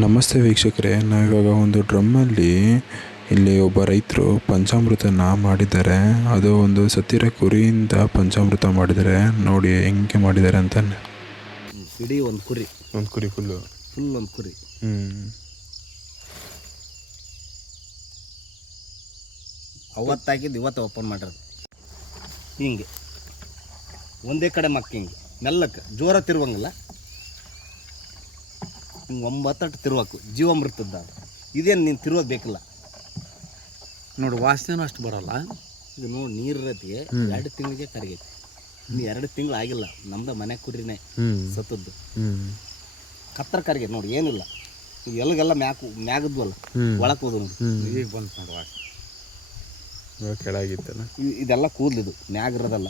ನಮಸ್ತೆ ವೀಕ್ಷಕರೇ, ನಾವಿವಾಗ ಒಂದು ಡ್ರಮ್ಮಲ್ಲಿ ಇಲ್ಲಿ ಒಬ್ಬ ರೈತರು ಪಂಚಾಮೃತನ ಮಾಡಿದ್ದಾರೆ. ಅದು ಒಂದು ಸತ್ತಿರೋ ಕುರಿಯಿಂದ ಪಂಚಾಮೃತ ಮಾಡಿದ್ದಾರೆ. ನೋಡಿ ಹೆಂಗೆ ಮಾಡಿದ್ದಾರೆ ಅಂತ. ಇಡೀ ಒಂದು ಕುರಿ ಫುಲ್ ಒಂದು ಕುರಿ. ಅವತ್ತಾಗಿದ್ದು ಇವತ್ತು ಓಪನ್ ಮಾಡಿರೋದು. ಹಿಂಗೆ ಒಂದೇ ಕಡೆ ಮಕ್ಕ ಹಿಂಗೆ ಮೆಲ್ಲಕ್ಕೆ ಜೋರ ತಿರುವಂಗಿಲ್ಲ, ಹಿಂಗೆ 9 ತಿರುವಕು ಜೀವಾಮೃತದ. ಇದೇನು ನೀನು ತಿರುವಾಗ ಬೇಕಿಲ್ಲ ನೋಡಿ, ವಾಸನೆನೂ ಅಷ್ಟು ಬರೋಲ್ಲ. ಇದು ನೋಡಿ ನೀರತಿಗೆ 2 ತಿಂಗಳಿಗೆ ಕರಗೈತಿ. ಇನ್ನು 2 ತಿಂಗಳು ಆಗಿಲ್ಲ. ನಮ್ದು ಮನೆ ಕುರಿನೇ ಸತ್ತದ್ದು. ಕತ್ತರ ಕರಗೈತಿ ನೋಡಿ, ಏನಿಲ್ಲ. ಎಲ್ಲಿಗೆಲ್ಲ ಮ್ಯಾಗದ್ವಲ್ಲ ಒಳಕ್ಕೆ ಹೋದ ನೋಡಿ, ಈಗ ಬಂತು ನೋಡಿ ವಾಸನೆ. ಕೆಳಗಿತ್ತಲ್ಲ, ಇದೆಲ್ಲ ಕೂದಲಿದು ಮ್ಯಾಗಿರೋದಲ್ಲ.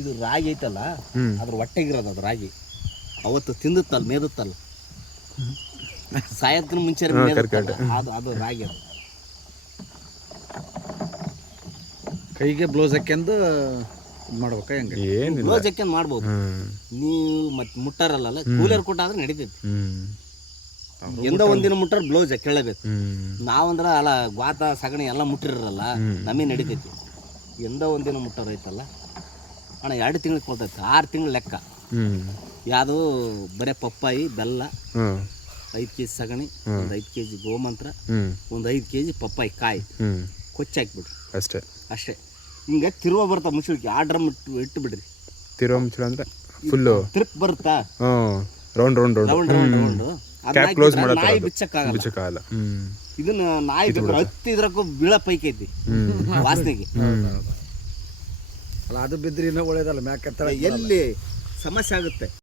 ಇದು ರಾಗಿ ಐತಲ್ಲ, ಅದ್ರ ಹೊಟ್ಟೆಗಿರೋದು. ಅದು ರಾಗಿ ಅವತ್ತು ತಿಂದುತ್ತಲ್ಲ, ಮೇದುತ್ತಲ್ಲ, ಸಾಯದ್ಕಿನ ಮುಂಚೆ ಅದು ರಾಗಿ. ಅದು ಕೈಗೆ ಬ್ಲೌಸ್ ಹಾಕ್ಯಂದು ಮಾಡ್ಬೇಕಾ? ಹೆಂಗೆ ಬ್ಲೌಸ್ ಹಾಕ್ಯಂದು ಮಾಡ್ಬೋದು ನೀವು. ಮತ್ತೆ ಮುಟ್ಟಾರಲ್ಲ, ಕೂಲರ್ ಕೊಟ್ಟಾದ್ರೆ ನಡೀತೈತಿ. ಎಂದ ಒಂದಿನ ಮುಟ್ಟಾರ ಬ್ಲೌಸ್ ಕೇಳಬೇಕು. ನಾವಂದ್ರ ಅಲ್ಲ ಗ್ವಾತ ಸಗಣಿ ಎಲ್ಲ ಮುಟ್ಟಿರಲ್ಲ, ನಮಗೆ ನಡೀತೈತಿ. ಎಂದ ಒಂದಿನ ಮುಟ್ಟಾರ ಐತಲ್ಲ ಅಣ್ಣ, 2 ತಿಂಗಳಿಗೆ ಕೊಡ್ತೈತಿ. 6 ತಿಂಗಳು ಲೆಕ್ಕ. ಯಾವುದು ಬರೀ ಪಪ್ಪಾಯಿ, ಬೆಲ್ಲ, 5 ಕೆಜಿ ಸಗಣಿ, ಒಂದು 5 ಕೆಜಿ ಗೋಮಂತ್ರ, ಒಂದು 5 ಕೆಜಿ ಪಪ್ಪಾಯಿ ಕಾಯಿ ಕೊಚ್ಚಿ ಹಾಕ್ಬಿಡ್ರಿ. ಅಷ್ಟೇ. ಹಿಂಗೆ ತಿರುವ ಬರ್ತಾ ಮುಚ್ಚಳಿಕೆ. ಆ ಡ್ರಮ್ ಇಟ್ಟು ಬಿಡ್ರಿ. ತಿರುವ ಮುಚ್ಚಳ ಅಂದ್ರೆ ಫುಲ್ಲು ಟ್ರಿಪ್ ಬರುತ್ತಾ, ರೌಂಡ್ ನಾಯಿ ಬಿಚ್ಚಕ್ಕಾಗಲ್ಲ. ಇದನ್ನ ನಾಯಿ ಹತ್ತಿದ್ರಕ್ಕೂ ಬೀಳ ಪೈಕೈತಿ ವಾಸನೆಗೆ. ಅಲ್ಲ, ಅದು ಬಿದ್ದರೆ ಇನ್ನೂ ಒಳ್ಳೇದಲ್ಲ, ಮ್ಯಾಕೆ ಎಲ್ಲಿ ಸಮಸ್ಯೆ ಆಗುತ್ತೆ.